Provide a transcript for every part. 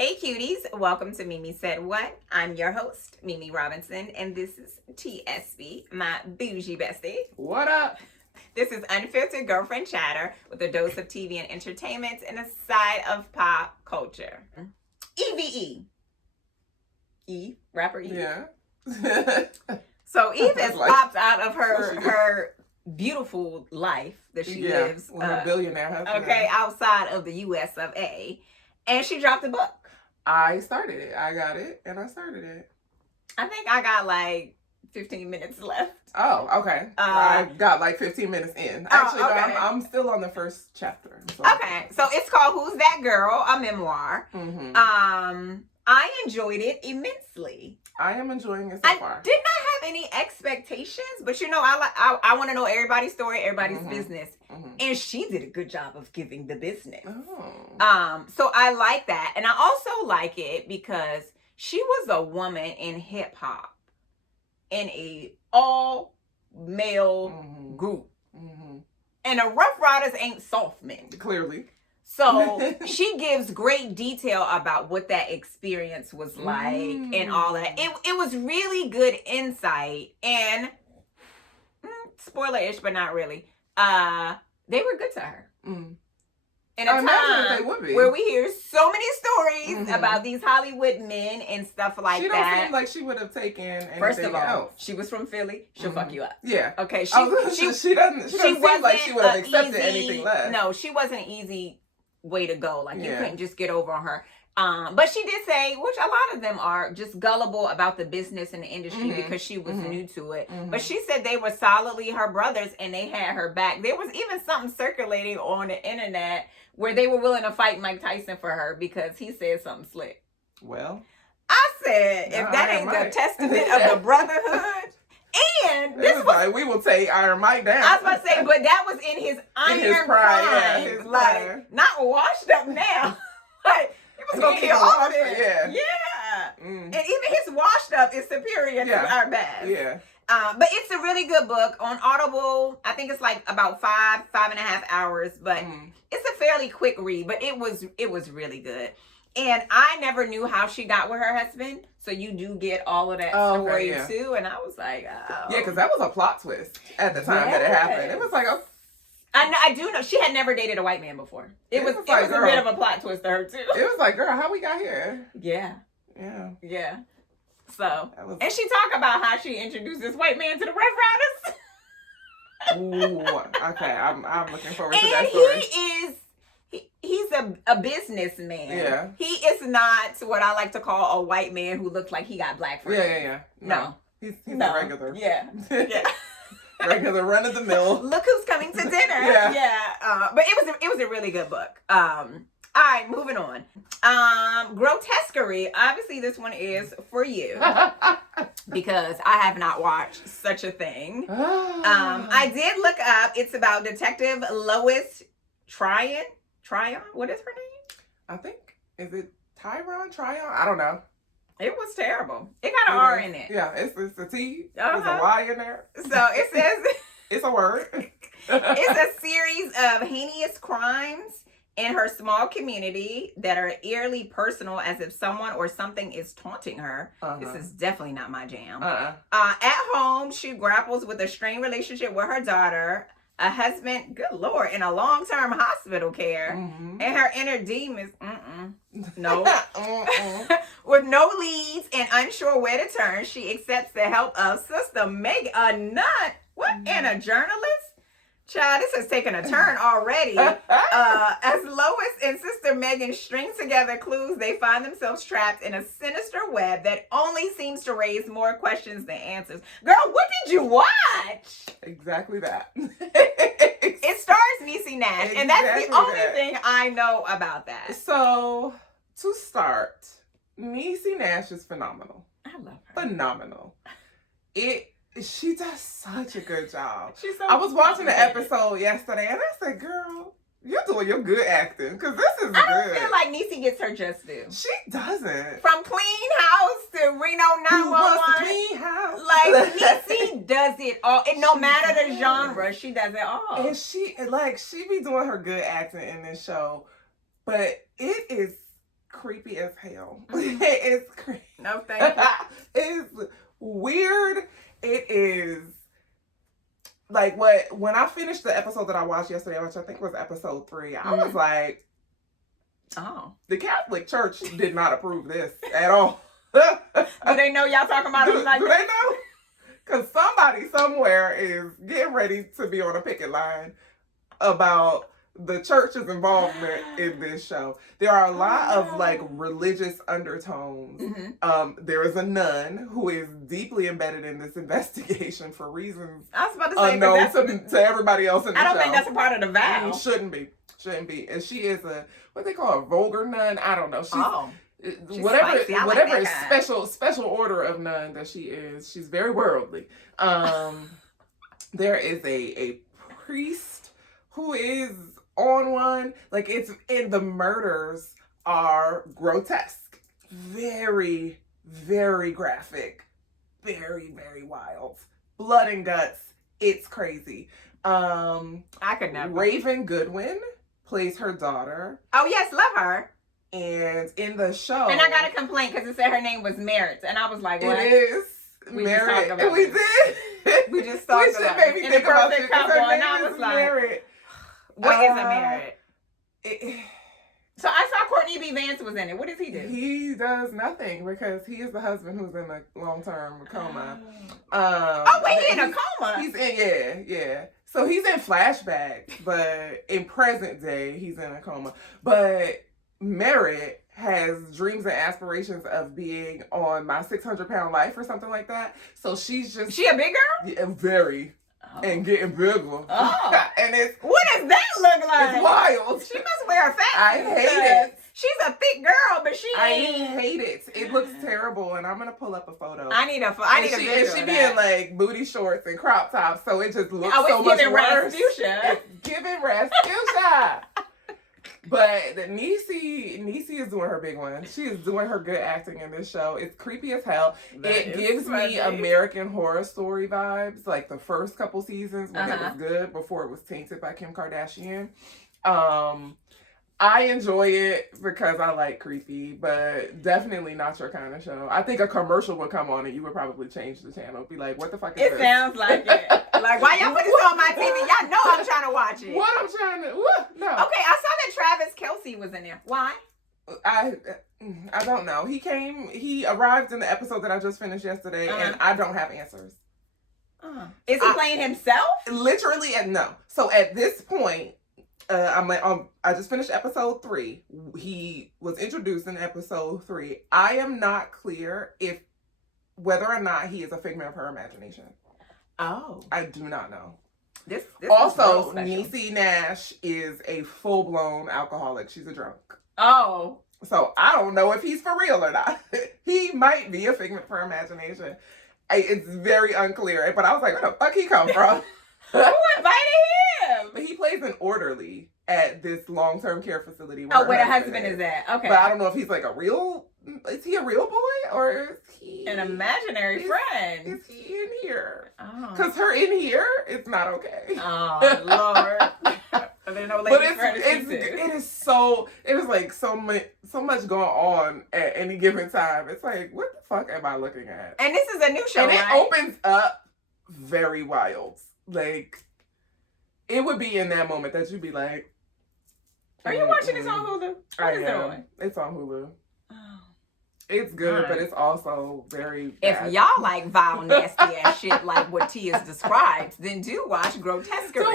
Hey cuties, welcome to Mimi Said What. I'm your host, Mimi Robinson, and this is Espi, my bougie bestie. What up? This is unfiltered girlfriend chatter with a dose of TV and entertainment and a side of pop culture. EVE. Eve, rapper Eve. Yeah. So Eve has popped out of her beautiful life that she lives. With her billionaire husband. Okay, outside of the US of A. And she dropped a book. I started it. I got it and I started it. I think I got like 15 minutes left. Oh, okay. I got like 15 minutes in. Actually, okay. No, I'm still on the first chapter. So. Okay, so it's called Who's That Girl? A Memoir. Mm-hmm. I enjoyed it immensely. I am enjoying it so far. I did not have any expectations, but you know, I want to know everybody's story, everybody's business. Mm-hmm. And she did a good job of giving the business. Oh. So I like that. And I also like it because she was a woman in hip hop in a all male group. Mm-hmm. And the Rough Riders ain't soft men. Clearly. So she gives great detail about what that experience was like and all that. It was really good insight and spoiler-ish, but not really. They were good to her. In a time where we hear so many stories about these Hollywood men and stuff like that. She don't seem like she would have taken anything First of all, else. she was from Philly. She'll fuck you up. Yeah. Okay. She doesn't seem like she would have accepted anything less. No, she wasn't an easy way to go. Like you couldn't just get over on her. But she did say, which a lot of them are, just gullible about the business and the industry because she was new to it. But she said they were solidly her brothers and they had her back. There was even something circulating on the internet where they were willing to fight Mike Tyson for her because he said something slick. Well, I said, if that ain't the testament of the brotherhood. And this was like, we will take Iron Mike down. I was about to say, but that was in his iron prime. Yeah, his like prime. Not washed up now. Like he was gonna kill all of it. Yeah. And even his washed up is superior to our best. Yeah. But it's a really good book on Audible. I think it's like about 5.5 hours, but it's a fairly quick read. But it was really good. And I never knew how she got with her husband. So you do get all of that story too. And I was like, oh. Yeah, because that was a plot twist at the time that it happened. It was like, oh. I do know she had never dated a white man before. It was like, a bit of a plot twist to her too. It was like, girl, how we got here? Yeah. Yeah. Yeah. So, and she talked about how she introduced this white man to the Rough Riders. Ooh, okay. I'm looking forward to that story. He's a businessman. Yeah. He is not what I like to call a white man who looks like he got black friends. Yeah. No. He's a regular. Yeah. Regular run of the mill. Look who's coming to dinner. Yeah. But it was a really good book. All right, moving on. Grotesquerie. Obviously, this one is for you because I have not watched such a thing. I did look up. It's about Detective Lois Tryon. What is her name? I think is it Tryon? I don't know. It was terrible. It got an R in it. Yeah, it's a T. There's a Y in there. So it says it's a word. It's a series of heinous crimes in her small community that are eerily personal, as if someone or something is taunting her. This is definitely not my jam. At home, she grapples with a strained relationship with her daughter, a husband, good Lord, in a long-term hospital care, and her inner demons, no. With no leads and unsure where to turn, she accepts the help of Sister Meg, a nut, and a journalist. Child, this has taken a turn already. As Lois and Sister Megan string together clues, they find themselves trapped in a sinister web that only seems to raise more questions than answers. Girl, what did you watch? Exactly that. It stars Niecy Nash, and that's the only thing I know about that. So, to start, Niecy Nash is phenomenal. I love her. Phenomenal. She does such a good job. I was watching the episode yesterday and I said, girl, you're doing your good acting because this is good. I don't feel like Niecy gets her just due. She doesn't. From Clean House to Reno 911. Clean House. Like, Niecy does it all. And no matter the genre, she does it all. And she be doing her good acting in this show. But it is creepy as hell. It's creepy. No, thank you. It's weird. It is like when I finished the episode that I watched yesterday, which I think was episode 3, I was like, oh, the Catholic Church did not approve this at all. Do they know y'all talking about it like do this? they know? Because somebody somewhere is getting ready to be on a picket line about the church's involvement in this show. There are a lot of like religious undertones. There is a nun who is deeply embedded in this investigation for reasons I was about to say, unknown to everybody else in the show. I don't think that's a part of the vow. Shouldn't be. And she is what they call a vulgar nun. I don't know. She's whatever like special order of nun that she is. She's very worldly. There is a priest who is on one. Like the murders are grotesque, very, very graphic, very, very wild, blood and guts. It's crazy. I could never. Raven Goodwin plays her daughter. Oh yes, love her. And in the show, and I got a complaint because it said her name was Merritt, and I was like, "What?" It is Merritt, and we did. We just talked about it. Maybe think about it. Couple, and I was like, Merritt. "What is a Merritt?" So I saw Courtney B. Vance was in it. What does he do? He does nothing because he is the husband who's in a long-term coma. He's in a coma. He's in, yeah. So he's in flashbacks, but in present day, he's in a coma. But Merritt has dreams and aspirations of being on My 600-Pound Life or something like that. So she a big girl? Yeah, very. Oh. And getting bigger. Oh. And what does that look like? It's wild. She must wear a fat I hate it. She's a thick girl, but I hate it. It looks terrible, and I'm gonna pull up a photo. I need a video. And she be in like booty shorts and crop tops, so it just looks so much worse. Rasputia. It's giving Rasputia. But Niecy is doing her big one. She is doing her good acting in this show. It's creepy as hell. It gives me American Horror Story vibes, like the first couple seasons when it was good before it was tainted by Kim Kardashian. I enjoy it because I like creepy, but definitely not your kind of show. I think a commercial would come on and you would probably change the channel. Be like, what the fuck is this? It sounds like it. Like, why y'all put this on my TV? Y'all know I'm trying to watch it. What I'm trying to... What? No. Okay, I saw that Travis Kelce was in there. Why? I don't know. He arrived in the episode that I just finished yesterday, and I don't have answers. Is he playing himself? Literally, no. So at this point, I just finished episode 3. He was introduced in episode 3. I am not clear whether or not he is a figment of her imagination. Oh. I do not know. This also, Niecy Nash is a full-blown alcoholic. She's a drunk. Oh. So I don't know if he's for real or not. He might be a figment of her imagination. It's very unclear. But I was like, where the fuck he come from? Who invited him? But he plays an orderly at this long-term care facility. Where her husband is at. Okay. But I don't know if he's like is he a real boy or is he an imaginary friend? Is he in here? Oh. Because her in here is not okay. Oh, Lord. There's no lady friend to speak to. It is like so much going on at any given time. It's like, what the fuck am I looking at? And this is a new show, and right? It opens up very wild. Like, it would be in that moment that you'd be like, are you watching this on Hulu? What is it on? It's on Hulu. Oh. It's good, but it's also very bad. If y'all like vile, nasty ass shit like what Tia's described, then do watch Grotesquerie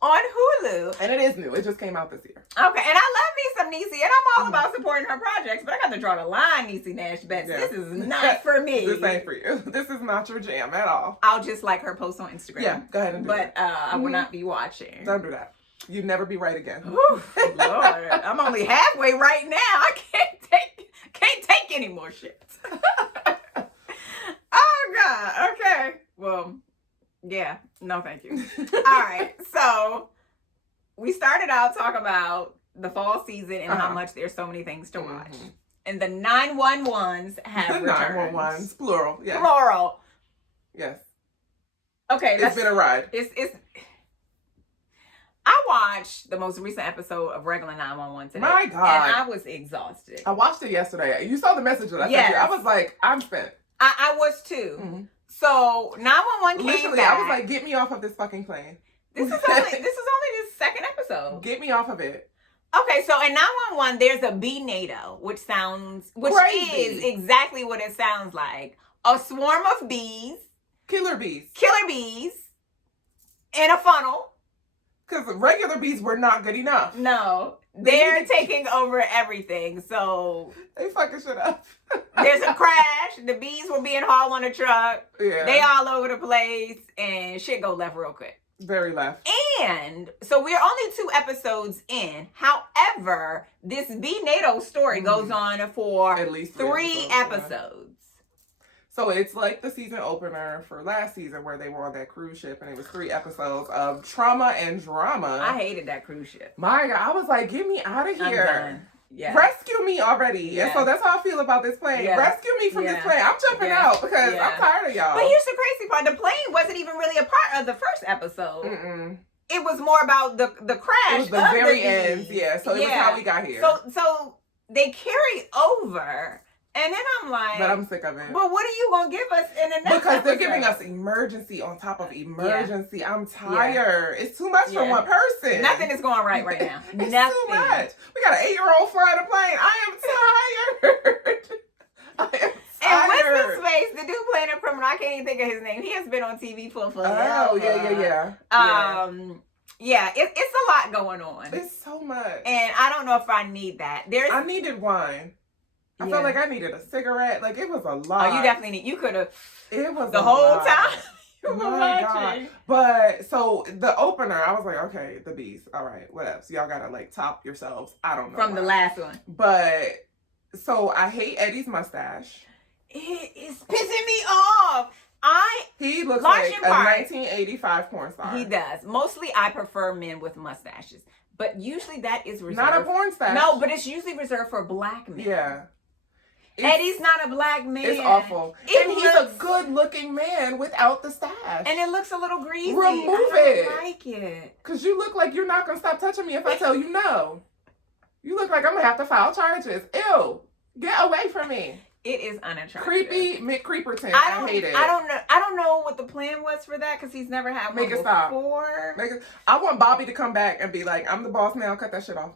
on Hulu. And it is new. It just came out this year. Okay, and I love me some Niecy, and I'm all about supporting her projects, but I got to draw the line, Niecy Nash Betts. Yeah. This is not for me. This ain't for you. This is not your jam at all. I'll just like her post on Instagram. Yeah, go ahead and do that. But I will not be watching. Don't do that. You'd never be right again. Whew, Lord, I'm only halfway right now. I can't take any more shit. Oh God. Okay. Well, yeah. No, thank you. All right. So we started out talking about the fall season and how much there's so many things to watch. And the 911s have returned. 911s, plural. Yes. Plural. Yes. Okay. It's been a ride. It's I watched the most recent episode of Regular 911 today. My God. And I was exhausted. I watched it yesterday. You saw the message that I sent you. I was like, I'm spent. I was too. Mm-hmm. So 911 came Literally, back. I was like, get me off of this fucking plane. This is only the second episode. Get me off of it. Okay, so in 911, there's a bee NATO, which Crazy. is exactly what it sounds like. A swarm of bees. Killer bees. In a funnel. Because regular bees were not good enough. No. They're taking over everything, so... They fucking shit up. There's a crash. The bees were being hauled on a truck. Yeah. They all over the place, and shit go left real quick. Very left. And so we're only 2 episodes in. However, this B NATO story goes on for at least 3 episodes. So it's like the season opener for last season where they were on that cruise ship and it was 3 episodes of trauma and drama. I hated that cruise ship. My God, I was like, get me out of here. I'm done. Yeah. Rescue me already. Yeah. And so that's how I feel about this plane. Yeah. Rescue me from this plane. I'm jumping out because I'm tired of y'all. But here's the crazy part. The plane wasn't even really a part of the first episode. It was more about the crash. It was the very end. Yeah. So it was how we got here. So they carry over. And then I'm like... But I'm sick of it. But what are you going to give us in the next Because they're giving us emergency on top of emergency. Yeah. I'm tired. Yeah. It's too much for one person. Nothing is going right now. It's too much. We got an 8-year-old flying a plane. I am tired. I am tired. And what's his face? The dude playing a criminal. I can't even think of his name. He has been on TV for Oh, yeah. Yeah, it's a lot going on. It's so much. And I don't know if I need that. I needed wine. I felt like I needed a cigarette. Like, it was a lot. Oh, you definitely need. You could have. It was the whole time. You were watching. God. But so the opener, I was like, okay, the bees. All right, what else? Y'all gotta like top yourselves. I don't know. From the last one. But so I hate Eddie's mustache. It is pissing me off. He looks like a 1985 porn star. He does. Mostly, I prefer men with mustaches, but usually that is reserved. Not a porn stash. No, but it's usually reserved for black men. Yeah. Eddie's not a black man. It's awful. And he's a good-looking man without the stash. And it looks a little greasy. Remove I don't like it. Because you look like you're not going to stop touching me if I tell you no. You look like I'm going to have to file charges. Ew. Get away from me. It is unattractive. Creepy McCreeperton. I hate it. I don't know what the plan was for that because he's never had one before. Stop. I want Bobby to come back and be like, I'm the boss now. Cut that shit off.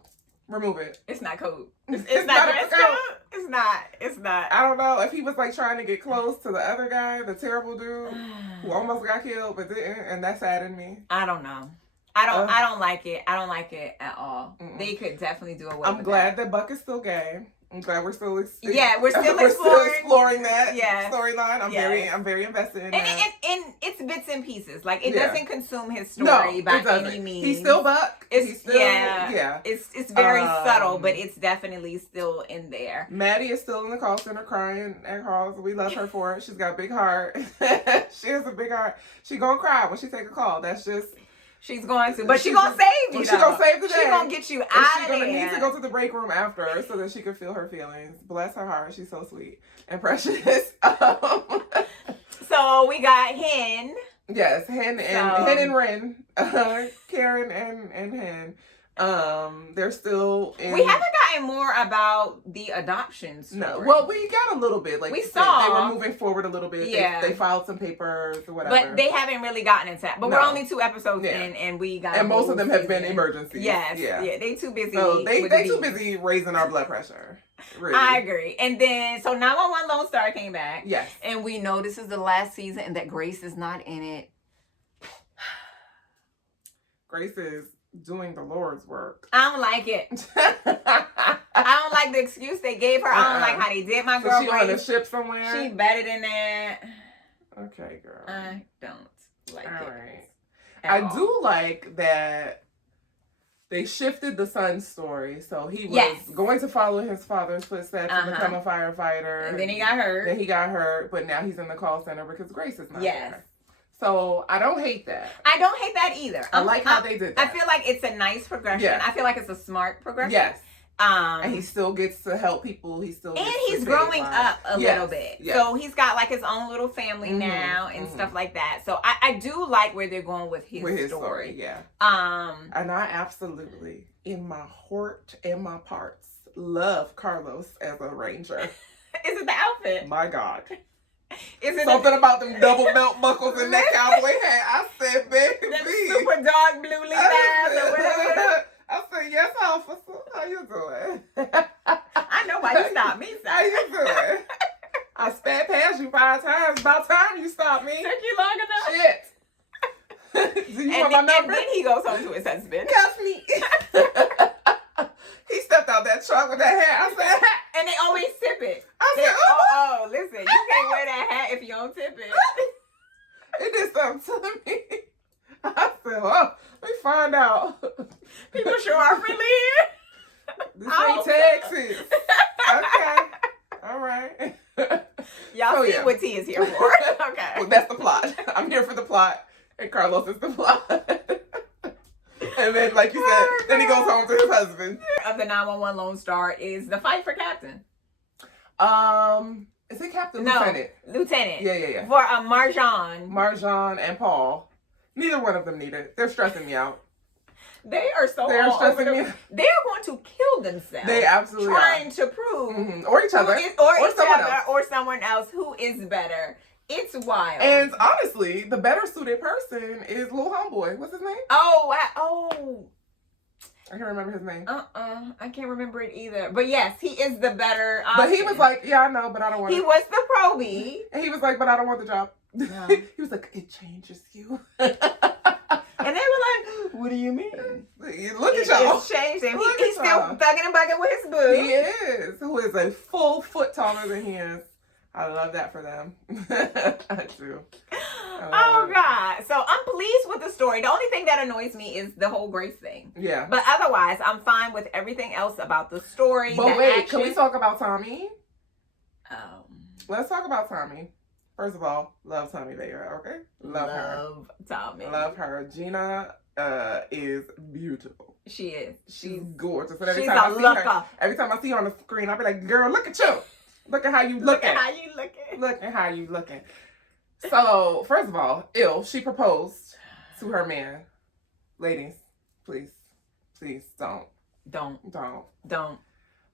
Remove it. It's not code. It's not dress code. It's not. I don't know if he was like trying to get close to the other guy, the terrible dude who almost got killed but didn't, and that saddened me. I don't know. I don't like it. I don't like it at all. They could definitely do away with that. I'm glad that Buck is still gay. I'm glad we're still we're still exploring that storyline. I'm very invested in that. And it's bits and pieces. Like it doesn't consume his story by any means. He's still Buck. It's very subtle, but it's definitely still in there. Maddie is still in the call center crying at calls. We love her for it. She's got a big heart. She has a big heart. She gonna cry when she take a call. That's just. She's going to, but she's going to save you. She's going to save the day. She's going to get you out of there. She's going to need to go to the break room after so that she can feel her feelings. Bless her heart. She's so sweet and precious. So we got Hen. Yes, Hen and Ren. Karen and Hen. They're still in... We haven't gotten more about the adoption story. No, well, we got a little bit. Like we saw they were moving forward a little bit. Yeah, they filed some papers or whatever. But they haven't really gotten into that. But we're only 2 episodes in, and we got. And most of them have been emergencies. Yes, yeah. They too busy. So they too busy raising our blood pressure. Really. I agree. And then 911 Lone Star came back. Yes, and we know this is the last season, and that Grace is not in it. Grace is doing the Lord's work. I don't like it. I don't like the excuse they gave her. I don't like how they did my girl. So she on a ship somewhere? She better than that. Okay, girl. I don't like it. All right. I do like that they shifted the son's story. So he was going to follow his father's footsteps and become a firefighter. And then he got hurt. But now he's in the call center because Grace is not there. So I don't hate that. I don't hate that either. I like how they did that. I feel like it's a nice progression. Yeah. I feel like it's a smart progression. Yes. And he still gets to help people. He's growing up a little bit. Yes. So he's got like his own little family now and stuff like that. So I do like where they're going with his story. Yeah. And I absolutely, in my heart and my parts, love Carlos as a ranger. Is it the outfit? My God. Is it something about them double belt buckles and that cowboy hat? I said, baby. That super dark blue Levi's or whatever. I said, yes, officer. How you doing? I know why you stopped me, son. How you doing? I sped past you 5 times. About time you stopped me. Took you long enough. Shit. Do you want my number? And then he goes home to his husband. Cuff me. He stepped out that truck with that hat. I said, and they always tip it. I said, oh, listen, you can't wear that hat if you don't tip it. It did something to me. I said, oh, let me find out. People sure are friendly here. This ain't Texas. Okay. All right. Y'all see what T is here for. Okay. Well, that's the plot. I'm here for the plot. And Carlos is the plot. And then, like you said, then he goes home to his husband. Of the 911 Lone Star is the fight for captain. Is it captain? No, lieutenant? Lieutenant. Yeah. For Marjan and Paul. Neither one of them need it. They're stressing me out. They are so They're stressing me. They're going to kill themselves. They absolutely trying are. to prove or each other, or someone else who is better. It's wild. And honestly, the better suited person is little homeboy. What's his name? Oh. I can't remember his name. I can't remember it either. But yes, he is the better option. But he was like, yeah, I know, but I don't want it. He was the probie. And he was like, but I don't want the job. No. He was like, it changes you. And they were like, what do you mean? Look at y'all. It's changed him. He's still thugging and bugging with his boo. He is. Who is a full foot taller than he is. I love that for them. I do. Oh, God. So I'm pleased with the story. The only thing that annoys me is the whole Grace thing. Yeah. But otherwise, I'm fine with everything else about the story. But wait, can we talk about Tommy? Let's talk about Tommy. First of all, love Tommy Bayer, okay? Love Tommy. Love her. Gina is beautiful. She is. She's gorgeous. And every time I see her on the screen, I'll be like, girl, look at you. Look at how you looking. Look at how you looking. So, first of all, she proposed to her man. Ladies, please don't.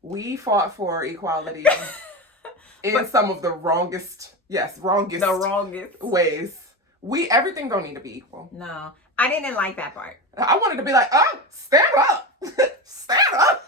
We fought for equality in some of the wrongest ways. Everything don't need to be equal. No, I didn't like that part. I wanted to be like, stand up. Stand up.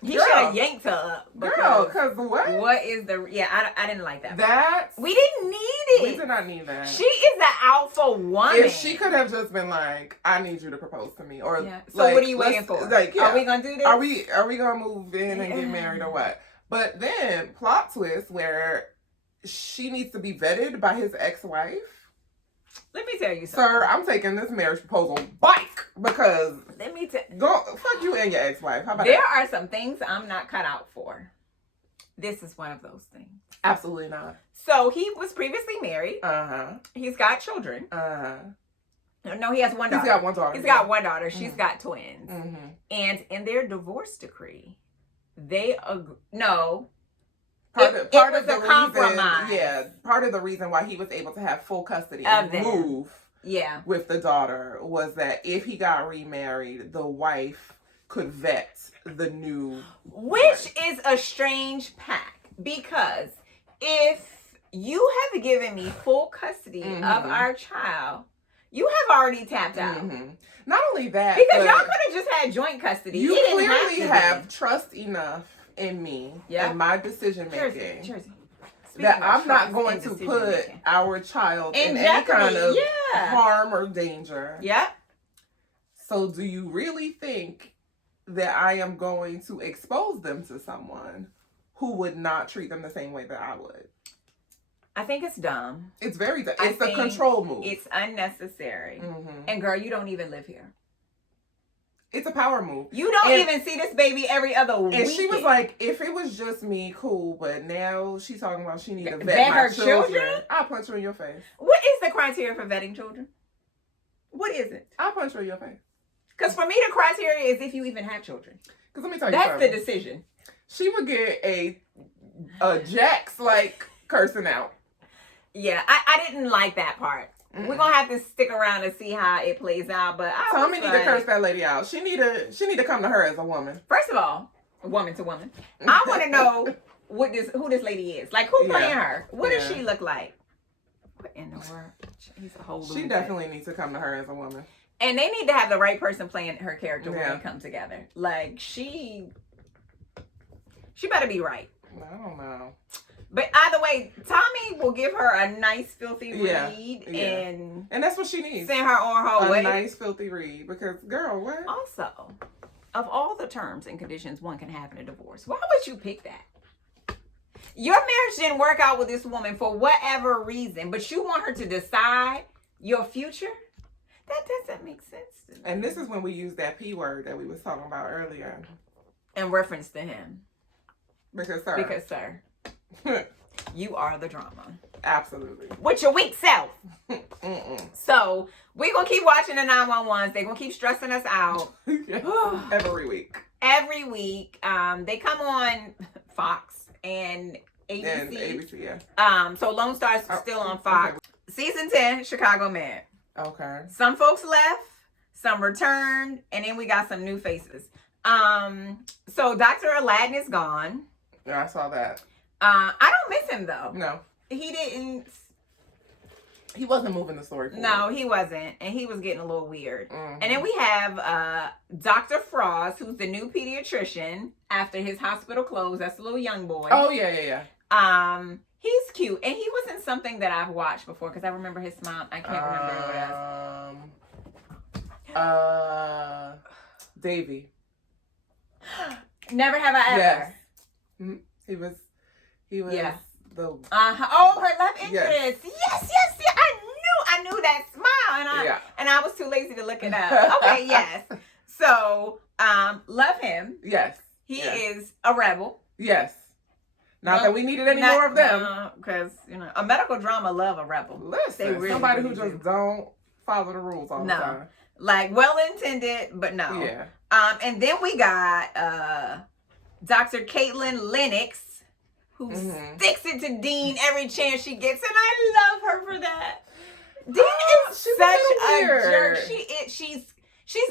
He should have yanked her up. Girl, because what? What is I didn't like that. We didn't need it. We did not need that. She is the alpha woman. If she could have just been like, I need you to propose to me. Or so what are you waiting for? Are we going to do this? Are we going to move in and get married or what? But then, plot twist where she needs to be vetted by his ex-wife. Let me tell you something. Sir, I'm taking this marriage proposal back because fuck you and your ex-wife. How about there are some things I'm not cut out for. This is one of those things. Absolutely not. So he was previously married. He's got children. No, he has one daughter. He's got one daughter. He's got one daughter. She's got twins. And in their divorce decree, they agree. No. Part of the compromise. Part of the reason why he was able to have full custody and move with the daughter was that if he got remarried, the wife could vet the new Which is a strange pact, because if you have given me full custody of our child, you have already tapped out. Not only that, because y'all could have just had joint custody. You clearly have trust enough in me and my decision making that I'm not going to put our child in any kind of harm or danger. So do you really think that I am going to expose them to someone who would not treat them the same way that I would? I think it's dumb. It's very dumb. It's a control move. It's unnecessary. And girl, you don't even live here. It's a power move. You don't even see this baby every other week. And she was like, if it was just me, cool. But now she's talking about she needs to vet her children. I'll punch her in your face. What is the criteria for vetting children? What is it? I'll punch her in your face. Because for me, the criteria is if you even have children. Because let me tell you That's something. the decision. She would get a Jax like cursing out. Yeah, I didn't like that part. We're gonna have to stick around and see how it plays out. But Tommy need to curse that lady out. She need to come to her as a woman. First of all, woman to woman. I want to know who this lady is. Like, who playing her? What does she look like? What in the world? She's a whole. She definitely needs to come to her as a woman. And they need to have the right person playing her character when they come together. Like, she better be right. I don't know. But either way, Tommy will give her a nice filthy read and that's what she needs. Send her on her way. A nice filthy read, because girl, what? Also, of all the terms and conditions one can have in a divorce, why would you pick that? Your marriage didn't work out with this woman for whatever reason, but you want her to decide your future? That doesn't make sense to me. And this is when we use that P word that we was talking about earlier. In reference to him. Because sir. You are the drama. Absolutely. With your weak self. So, we're going to keep watching the 911s. They're going to keep stressing us out. Every week. Every week. They come on Fox and ABC. And ABC, yeah. So Lone Star's still on Fox. Okay. Season 10, Chicago Med. Okay. Some folks left, some returned, and then we got some new faces. So Dr. Aladdin is gone. Yeah, I saw that. I don't miss him though. No. He didn't. He wasn't moving the story forward. No, he wasn't. And he was getting a little weird. Mm-hmm. And then we have Dr. Frost, who's the new pediatrician after his hospital closed. That's a little young boy. Oh, yeah. He's cute. And he was in something that I've watched before because I remember his smile. I can't remember what else. Davey. Never have I ever. Yes. Mm-hmm. He was the her love interest. Yes. I knew that smile and I was too lazy to look it up. Okay, yes. So, love him. Yes. He is a rebel. Yes. Not that we needed any more of them. Because, a medical drama love a rebel. Listen, really, somebody who just don't follow the rules all the time. Like, well-intended, but no. Yeah. And then we got Dr. Caitlin Lennox, who sticks it to Dean every chance she gets, and I love her for that. Dean is such a jerk. She's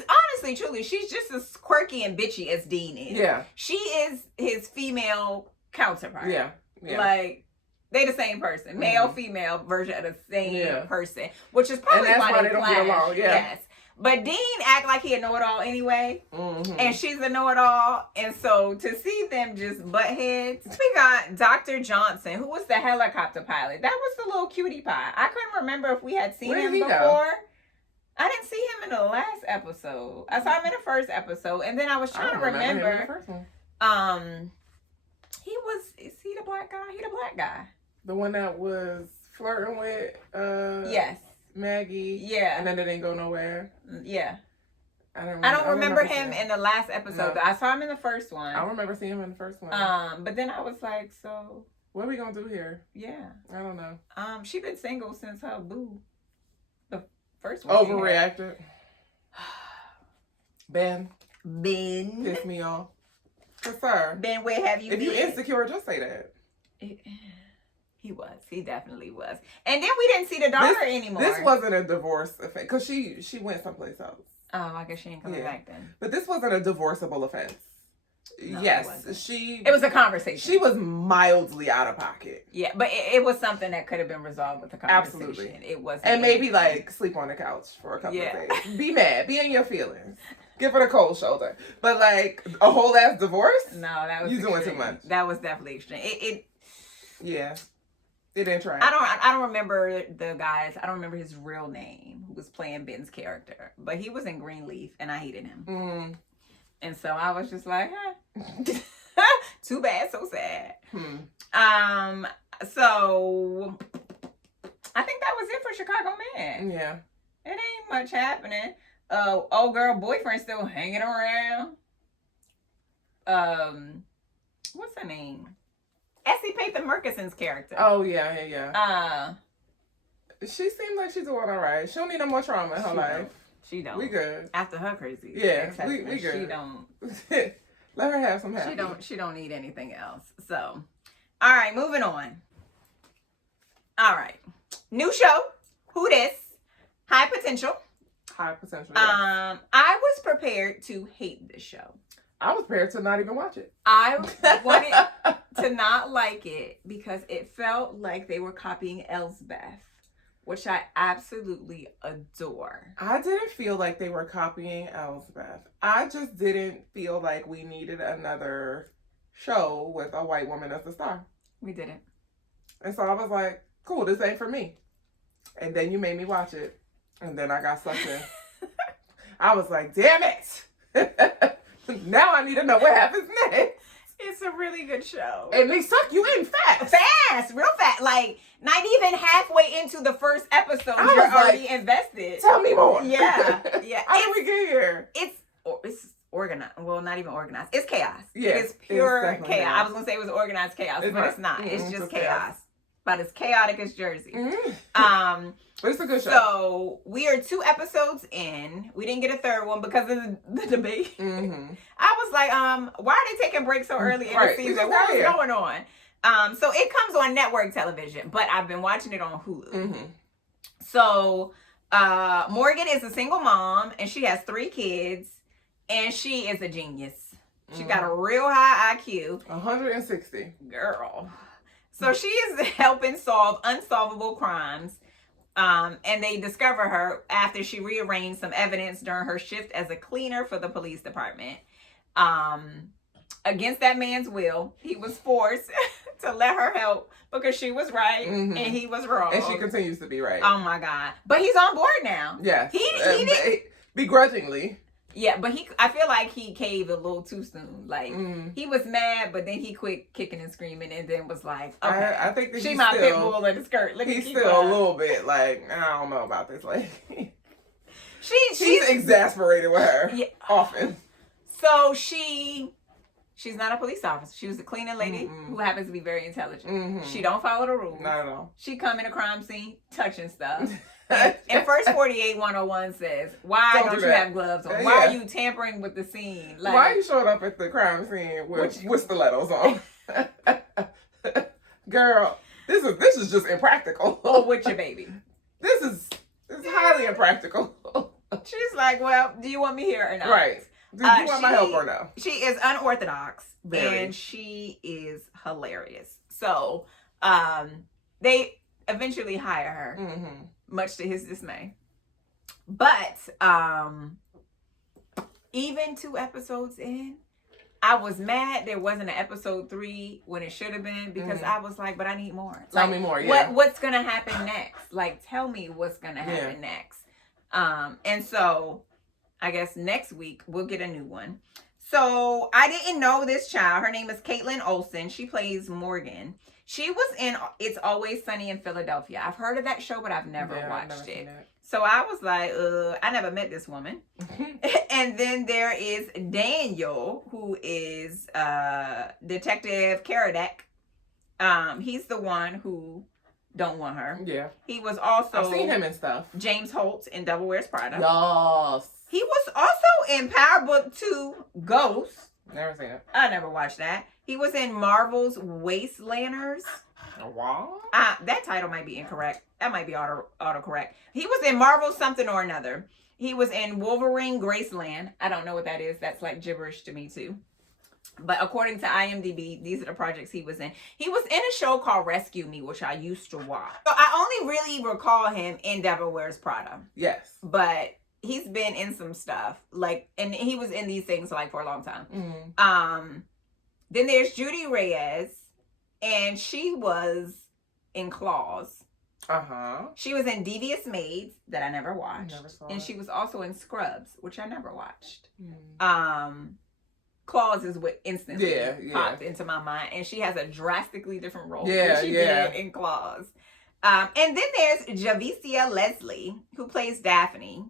honestly, truly, she's just as quirky and bitchy as Dean is. Yeah. She is his female counterpart. Yeah. Like, they the same person. Male, female version of the same person. Which is probably why they don't get along. Yeah. Yes. But Dean act like he a know-it-all anyway. And she's a know-it-all. And so to see them just butt heads. We got Dr. Johnson, who was the helicopter pilot. That was the little cutie pie. I couldn't remember if we had seen him before. Go? I didn't see him in the last episode. I saw him in the first episode. And then I was trying to remember. Him in the first one. Is he the black guy? He the black guy. The one that was flirting with yes. Maggie. Yeah. And then it didn't go nowhere. Yeah. I don't remember him in the last episode. No. I saw him in the first one. I remember seeing him in the first one. But then I was like, so what are we gonna do here? Yeah. I don't know. She been single since her boo. The first one. Overreacted. Ben. Pissed me off. Sir. Ben, where have you been? If you insecure, just say that. He was. He definitely was. And then we didn't see the daughter anymore. This wasn't a divorce offense because she went someplace else. Oh, I guess she ain't coming back then. But this wasn't a divorceable offense. No, yes, it was a conversation. She was mildly out of pocket. Yeah, but it was something that could have been resolved with a conversation. Absolutely. It wasn't. And maybe like sleep on the couch for a couple of days. Be mad. Be in your feelings. Give her the cold shoulder. But like a whole ass divorce? No, that was doing too much. That was definitely extreme. Yeah. It didn't try. I don't remember the guys. I don't remember his real name who was playing Ben's character. But he was in Greenleaf and I hated him. And so I was just like, too bad, so sad. So I think that was it for Chicago Med. Yeah. It ain't much happening. Old girl boyfriend still hanging around. What's her name? Essie Payton Murkison's character. Oh yeah. She seems like she's doing all right. She don't need no more trauma in her life. She don't. We good. After her crazy. Yeah, we good. She don't. Let her have some happy. She don't need anything else. So, all right, moving on. All right. New show. Who Dis? High Potential. High Potential. Yeah. I was prepared to hate this show. I was prepared to not even watch it. I wanted to not like it because it felt like they were copying Elsbeth, which I absolutely adore. I didn't feel like they were copying Elsbeth. I just didn't feel like we needed another show with a white woman as the star. We didn't. And so I was like, cool, this ain't for me. And then you made me watch it. And then I got sucked in. I was like, damn it. Now I need to know what happens next. It's a really good show. And they suck you in fast. Fast, real fast. Like, not even halfway into the first episode, you're already invested. Tell me more. Yeah. Yeah. How did we get here? It's organized. Well, not even organized. It's chaos. Yeah, it is pure it's chaos. I was going to say it was organized chaos, but it's not. It's just chaos. About as chaotic as Jersey. But it's a good show. So we are 2 episodes in. We didn't get a third one because of the debate. I was like, why are they taking breaks so early in the season? What is going on? So it comes on network television, but I've been watching it on Hulu. So Morgan is a single mom, and she has 3 kids, and she is a genius. She got a real high IQ. 160. Girl. So she is helping solve unsolvable crimes. And they discover her after she rearranged some evidence during her shift as a cleaner for the police department. Against that man's will, he was forced to let her help because she was right and he was wrong. And she continues to be right. Oh my God. But he's on board now. Yes. He didn't. Begrudgingly. Yeah, but I feel like he caved a little too soon. Like, he was mad, but then he quit kicking and screaming and then was like, okay. I think that she my pit bull in the skirt. He's still a little bit like, I don't know about this lady. She's exasperated with her often. So she's not a police officer. She was a cleaning lady who happens to be very intelligent. She don't follow the rules. Not at all. She come in a crime scene touching stuff. And First 48 101 says, why don't you have gloves on? Why are you tampering with the scene? Like, why are you showing up at the crime scene with stilettos on? Girl, this is just impractical. Or with your baby. This is highly impractical. She's like, well, do you want me here or not? Right. Do you want my help or no? She is unorthodox. Very. And she is hilarious. So they eventually hire her, much to his dismay. But even 2 episodes in, I was mad there wasn't an episode 3 when it should have been, because I was like, but I need more. Tell me more, yeah. What's going to happen next? Like, tell me what's going to happen next. And so I guess next week we'll get a new one. So I didn't know this child. Her name is Caitlin Olsen. She plays Morgan. She was in It's Always Sunny in Philadelphia. I've heard of that show, but I've never watched it. So I was like, I never met this woman. And then there is Daniel, who is Detective Karadek. He's the one who don't want her. Yeah. He was also... I've seen him and stuff. James Holt in Devil Wears Prada. Yes. He was also in Power Book 2 Ghost. Never seen it. I never watched that. He was in Marvel's Wastelanders. Wow. That title might be incorrect. That might be autocorrect. He was in Marvel something or another. He was in Wolverine Graceland. I don't know what that is. That's like gibberish to me too. But according to IMDb, these are the projects he was in. He was in a show called Rescue Me, which I used to watch. So I only really recall him in Devil Wears Prada. Yes. But he's been in some stuff. And he was in these things like for a long time. Then there's Judy Reyes. And she was in Claws. She was in Devious Maids, that I never watched. Never saw and it. she was also in Scrubs, which I never watched. Claws is what instantly popped into my mind. And she has a drastically different role than she did in Claws. And then there's Javicia Leslie, who plays Daphne.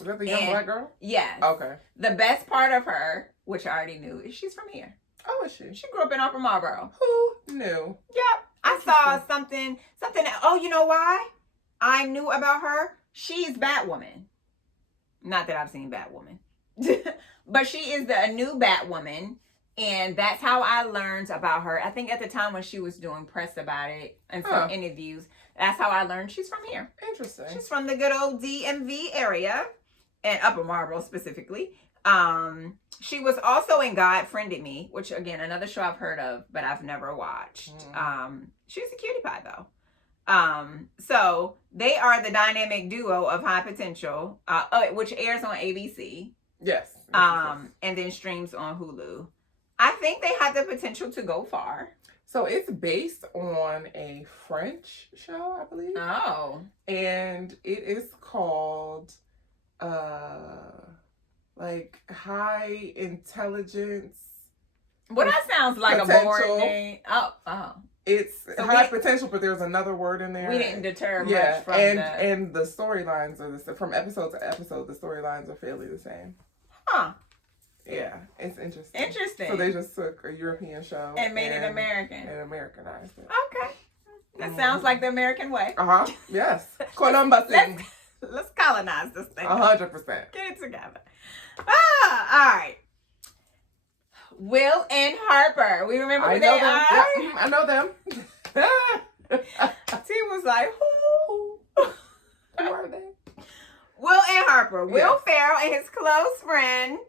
Is that the young black girl? Yes. Okay. The best part of her, which I already knew, is she's from here. Oh, is she? She grew up in Upper Marlboro. Who knew? Yep. I saw something. Oh, you know why I knew about her? She's Batwoman. Not that I've seen Batwoman. But she is a new Batwoman. And that's how I learned about her. I think at the time when she was doing press about it and some interviews, that's how I learned she's from here. Interesting. She's from the good old DMV area, and Upper Marlboro specifically. She was also in God Friended Me, which again, another show I've heard of, but I've never watched. She's a cutie pie though. So they are the dynamic duo of High Potential, which airs on ABC. Yes. And then streams on Hulu. I think they have the potential to go far. So it's based on a French show, I believe. Oh. And it is called like High Intelligence. Well, that sounds like Potential. a board name. Oh. It's so High Potential, but there's another word in there. We didn't deter much from and the storylines are the same. From episode to episode, the storylines are fairly the same. Huh. Yeah, it's interesting. Interesting. So they just took a European show and made it American. And Americanized it. Okay. That sounds like the American way. Yes. Columbusing. Let's colonize this thing. 100%. Get it together. All right. Will and Harper. We remember who they are? Yeah, I know them. T was like, who? Who are they? Will and Harper. Will Ferrell and his close friend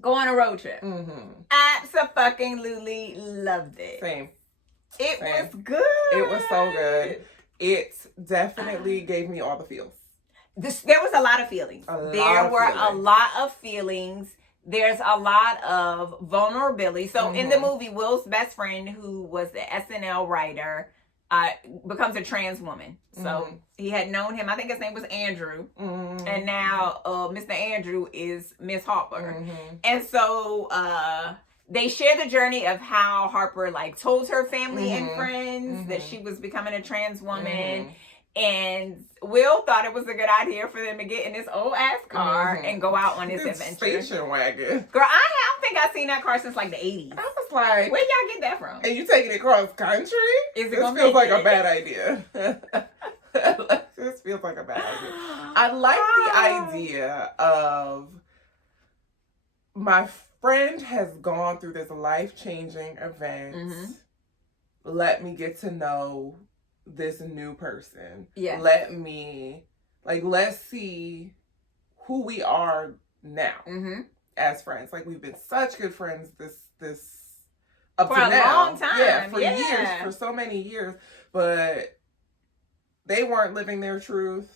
go on a road trip. Abso-fucking-lutely loved it. Same. It was good. It was so good. It definitely gave me all the feels. There was a lot of feelings. There were a lot of feelings. There's a lot of vulnerability. So in the movie, Will's best friend, who was the SNL writer, becomes a trans woman. So he had known him. I think his name was Andrew. And now Mr. Andrew is Miss Harper. And so they share the journey of how Harper like told her family and friends that she was becoming a trans woman. And Will thought it was a good idea for them to get in this old ass car and go out on this adventure. Station wagon. Girl, I don't think I've seen that car since like the 80s. I was like, where y'all get that from? And you taking it cross country? This feels like a bad idea. This feels like a bad idea. I like the idea of my friend has gone through this life-changing event. Let me get to know this new person. Yeah. Let's see who we are now as friends. Like, we've been such good friends this up for to a now. long time. Yeah, for years, for so many years. But they weren't living their truth.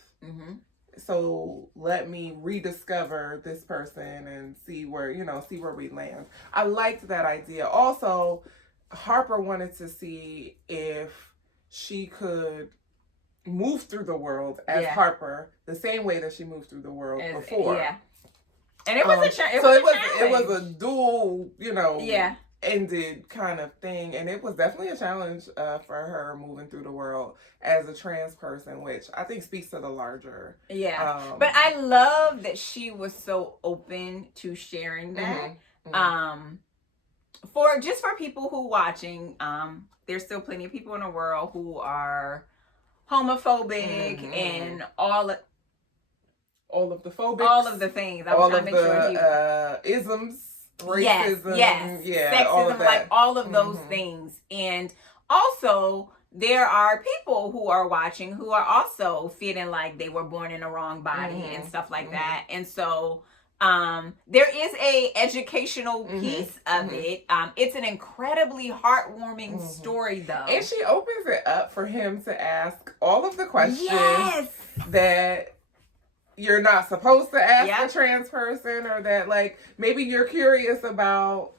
So let me rediscover this person and see where we land. I liked that idea. Also, Harper wanted to see if she could move through the world as Harper the same way that she moved through the world before. Yeah. And it was it was a dual, ended kind of thing, and it was definitely a challenge for her moving through the world as a trans person, which I think speaks to the larger. Yeah. But I love that she was so open to sharing that. For people who watching, there's still plenty of people in the world who are homophobic and all of the phobics, all of the things. I'm trying to make sure isms, racism, sexism, like all of those things. And also, there are people who are watching who are also feeling like they were born in the wrong body and stuff like that. And so there is a educational piece of it. It's an incredibly heartwarming story, though. And she opens it up for him to ask all of the questions that you're not supposed to ask a trans person, or that like maybe you're curious about,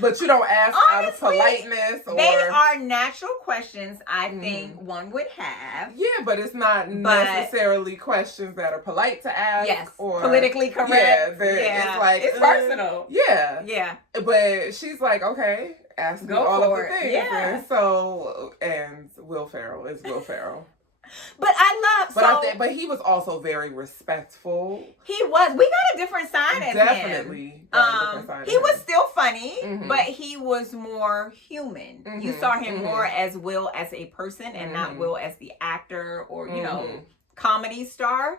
but you don't ask out of politeness. Or... They are natural questions I think one would have. Yeah, but it's not necessarily questions that are polite to ask. Yes, or politically correct. It's like it's personal. Yeah. Yeah. But she's like, okay, ask me all of the things. Yeah. And so, and Will Ferrell is Will Ferrell. But I love but he was also very respectful. He was. We got a different side of him. Definitely. He was still funny, but he was more human. You saw him more as Will as a person and not Will as the actor or comedy star.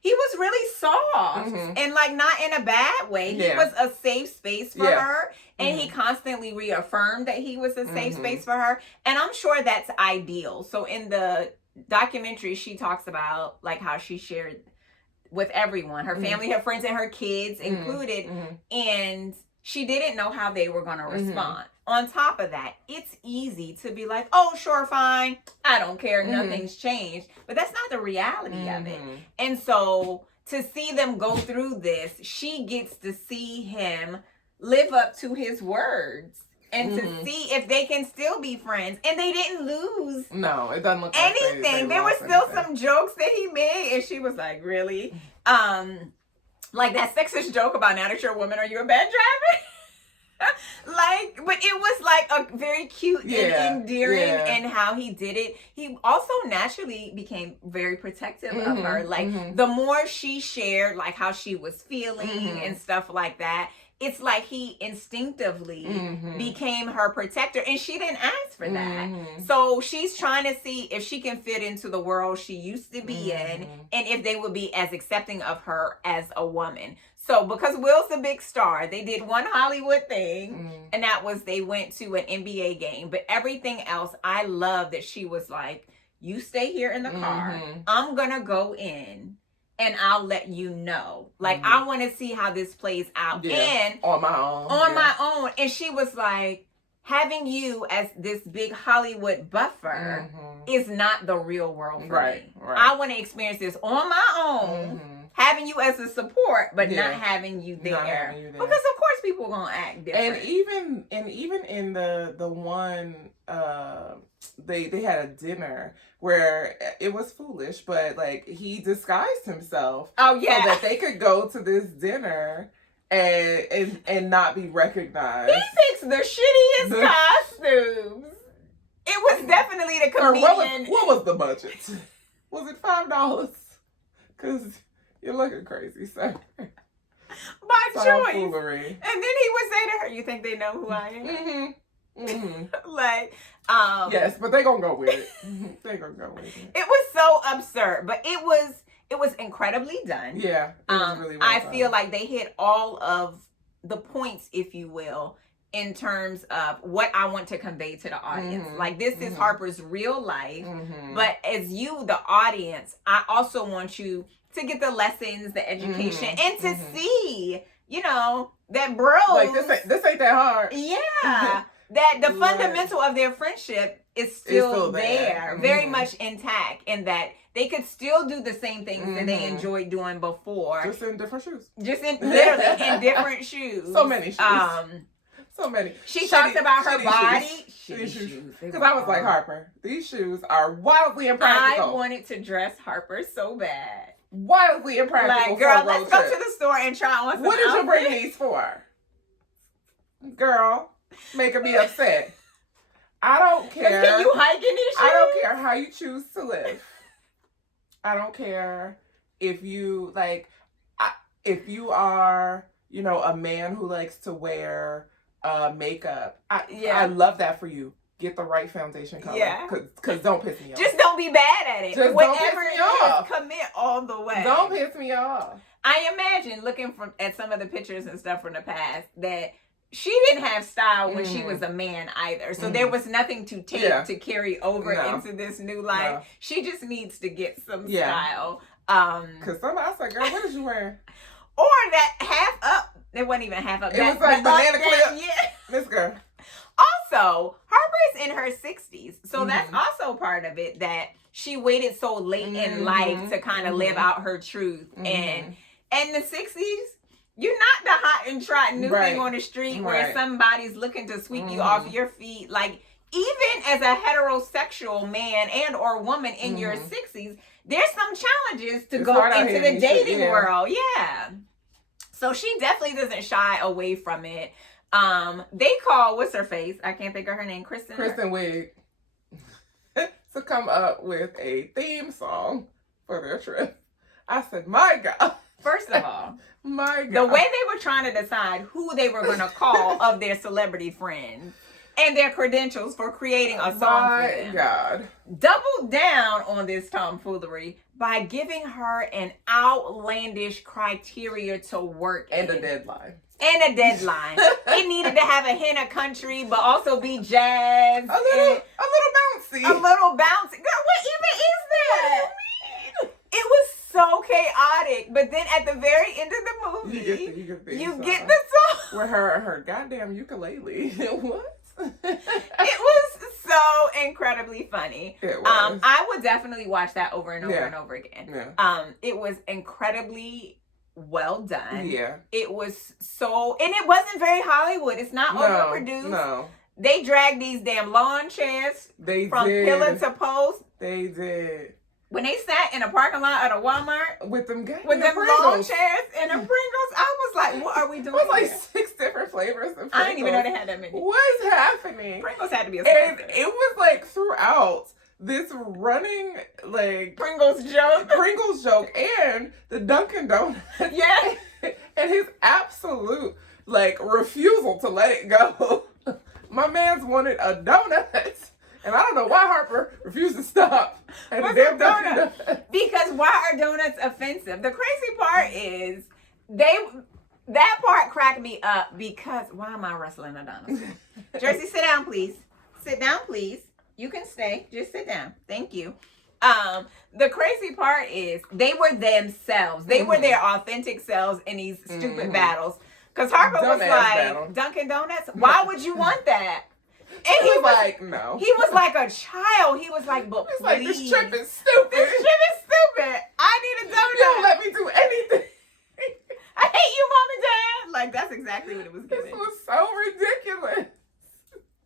he was really soft and like not in a bad way. He was a safe space for her, and he constantly reaffirmed that he was a safe space for her. And I'm sure that's ideal. So in the documentary, she talks about like how she shared with everyone, her family, her friends, and her kids included, and she didn't know how they were going to respond. On top of that, it's easy to be like, oh, sure, fine, I don't care, nothing's changed. But that's not the reality of it. And so to see them go through this, she gets to see him live up to his words and to see if they can still be friends. And they didn't lose. No, it doesn't look anything. Like they there were lost still anything. some jokes that he made, and she was like, really? Like that sexist joke about now that you're a woman, are you a bad driver? Like, but it was like a very cute and endearing in how he did it. He also naturally became very protective of her. Like the more she shared like how she was feeling and stuff like that, it's like he instinctively became her protector, and she didn't ask for that. So she's trying to see if she can fit into the world she used to be in, and if they would be as accepting of her as a woman. So because Will's a big star, they did one Hollywood thing, and that was they went to an NBA game. But everything else, I love that she was like, you stay here in the car. I'm going to go in and I'll let you know. Like, I want to see how this plays out. And on my own. On my own. And she was like, having you as this big Hollywood buffer is not the real world for me. Right. I want to experience this on my own. Having you as a support, but not having you there. Because of course people are gonna act different. And even in the one they had a dinner where it was foolish, but like he disguised himself. Oh yeah. So that they could go to this dinner and not be recognized. He picks the shittiest costumes. It was definitely the comedian. What was the budget? Was it $5? Because you're looking crazy, sir. By choice. Foolery. And then he would say to her, you think they know who I am? Like, yes, but they gonna go with it. They gonna go with it. It was so absurd, but it was incredibly done. Yeah. It was really well done. feel like they hit all of the points, if you will, in terms of what I want to convey to the audience. Like, this is Harper's real life, but as you, the audience, I also want you to get the lessons, the education, and to see, you know, that bros. Like, this ain't that hard. Yeah. That the fundamental of their friendship is still there. Very much intact, and that they could still do the same things that they enjoyed doing before. Just in different shoes. Literally in different shoes. So many shoes. So many. She talks about her body. Shitty shoes. Because I was like, Harper, these shoes are wildly impractical. I wanted to dress Harper so bad. Wildly impractical. Like, girl, let's go to the store and try on some What did you bring these for? Girl, making me upset. I don't care. Can you hike in these shoes? I don't care how you choose to live. I don't care if you, like, if you are, you know, a man who likes to wear makeup. I love that for you. Get the right foundation color. Yeah. Because don't piss me off. Just don't be bad at it. Just whatever don't piss me off. Commit all the way. Don't piss me off. I imagine looking at some of the pictures and stuff from the past that she didn't have style when she was a man either. So there was nothing to take to carry over into this new life. No. She just needs to get some style. Because somebody else like, girl, what did you wear? Or that half up. It wasn't even half up. It was like banana clip. Yeah. This girl. Also, Harper's in her 60s. So that's also part of it, that she waited so late in life to kind of live out her truth. And in the 60s, you're not the hot and trot new thing on the street where somebody's looking to sweep you off your feet. Like, even as a heterosexual man and or woman in your 60s, there's some challenges to go into the dating world. Yeah. So she definitely doesn't shy away from it. They call, what's her face? I can't think of her name. Kristen Wiig to come up with a theme song for their trip. I said, my God. First of all, my God. The way they were trying to decide who they were going to call of their celebrity friends, and their credentials for creating a song for them. My God. Doubled down on this tomfoolery by giving her an outlandish criteria to work and in. a deadline. It needed to have a hint of country, but also be jazz. A little bouncy. A little bouncy. Girl, what even is that? What do you mean? It was so chaotic. But then at the very end of the movie, you get the song. With her goddamn ukulele. What? It was so incredibly funny. It was. I would definitely watch that over and over and over again. Yeah. It was incredibly well done. Yeah. It was so, and it wasn't very Hollywood. It's not overproduced. No. They dragged these damn lawn chairs from pillar to post. They did. When they sat in a parking lot at a Walmart with them lawn chairs and the Pringles, I was like, what are we doing? It was like here? 6 different flavors of Pringles. I didn't even know they had that many. What's happening? Pringles had to be a And it was like throughout this running like Pringles joke and the Dunkin' Donuts. Yeah. And his absolute like refusal to let it go. My man's wanted a donut. And I don't know why Harper refused to stop at the damn Dunkin' Donuts. Because why are donuts offensive? The crazy part is that part cracked me up because why am I wrestling a dinosaur? Jersey, sit down, please. Sit down, please. You can stay. Just sit down. Thank you. The crazy part is they were themselves. They were their authentic selves in these stupid battles. Because Harper was like, Dunkin' Donuts? Why would you want that? And he was like, no. He was like a child. He was like, but please. Like, this trip is stupid. I need a donut. You don't let me do anything. I hate you, Mom and Dad. Like, that's exactly what it was giving. This was so ridiculous.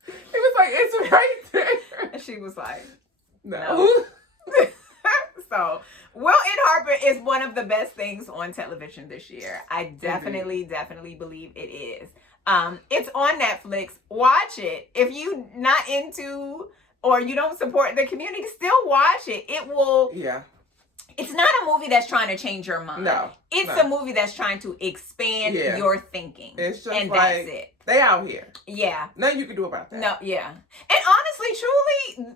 He was like, it's right there. And she was like, no. So, Will and Harper is one of the best things on television this year. I definitely believe it is. It's on Netflix. Watch it. If you not into or you don't support the community, still watch it. It will. Yeah. It's not a movie that's trying to change your mind. No. It's a movie that's trying to expand your thinking. It's just and like, that's it. They out here. Yeah. Nothing you can do about that. No, yeah. And honestly, truly,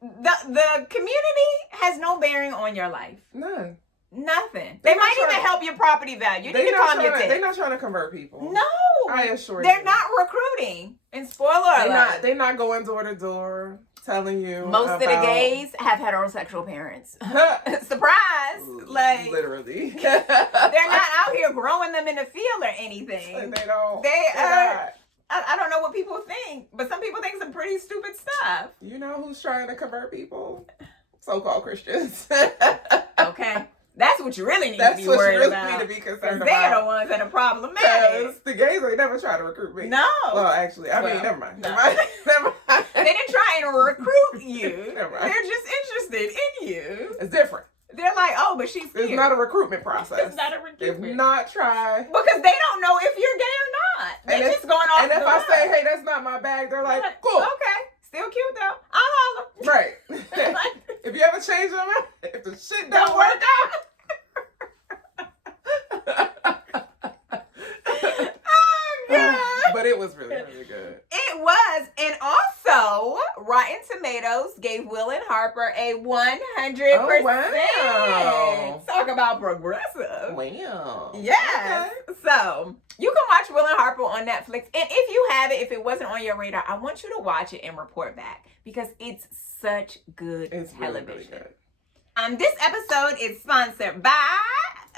the community has no bearing on your life. None. Nothing. They might even help your property value. You need to calm your tits. They're not trying to convert people. No. I assure you. They're not recruiting. And spoiler alert. They're not going door to door telling you most of the gays have heterosexual parents. Surprise. Like literally. They're not out here growing them in the field or anything. And they don't. They are. I don't know what people think, but some people think some pretty stupid stuff. You know who's trying to convert people? So-called Christians. Okay. That's what you really need to be worried about. That's what you really need to be concerned about. They're the ones that are problematic. The gays ain't never tried to recruit me. No. Well, actually, never mind. No. Never mind. They didn't try and recruit you. Never mind. They're just interested in you. It's different. They're like, oh, but she's It's not a recruitment process. It's not a recruitment. They've not tried. Because they don't know if you're gay or not. They're just going off. And if I say, hey, that's not my bag, they're like, cool. Okay. Still cute though. I'll holler. Right. If you ever change your mind, if the shit don't work out. Oh, God. But it was really, really good. It was. And also, Rotten Tomatoes gave Will and Harper a 100%. Oh, wow. Talk about progressive. Wow. Yes. Okay. So, you can watch Will and Harper on Netflix. And if you have it, if it wasn't on your radar, I want you to watch it and report back. Because it's such good television. Really, really good. This episode is sponsored by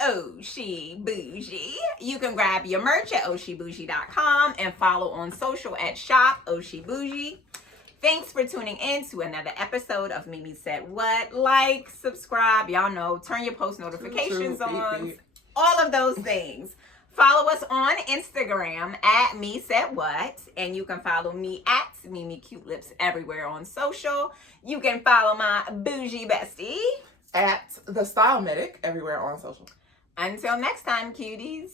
Oshi Bougie. You can grab your merch at oshibougie.com and follow on social at shop Oshi Bougie. Thanks for tuning in to another episode of Mimi Said What. Like, subscribe, y'all know, turn your post notifications on, all of those things. Follow us on Instagram at Me Said What, and you can follow me at mimicutelips everywhere on social. You can follow my bougie bestie at the Style Medic everywhere on social. Until next time, cuties.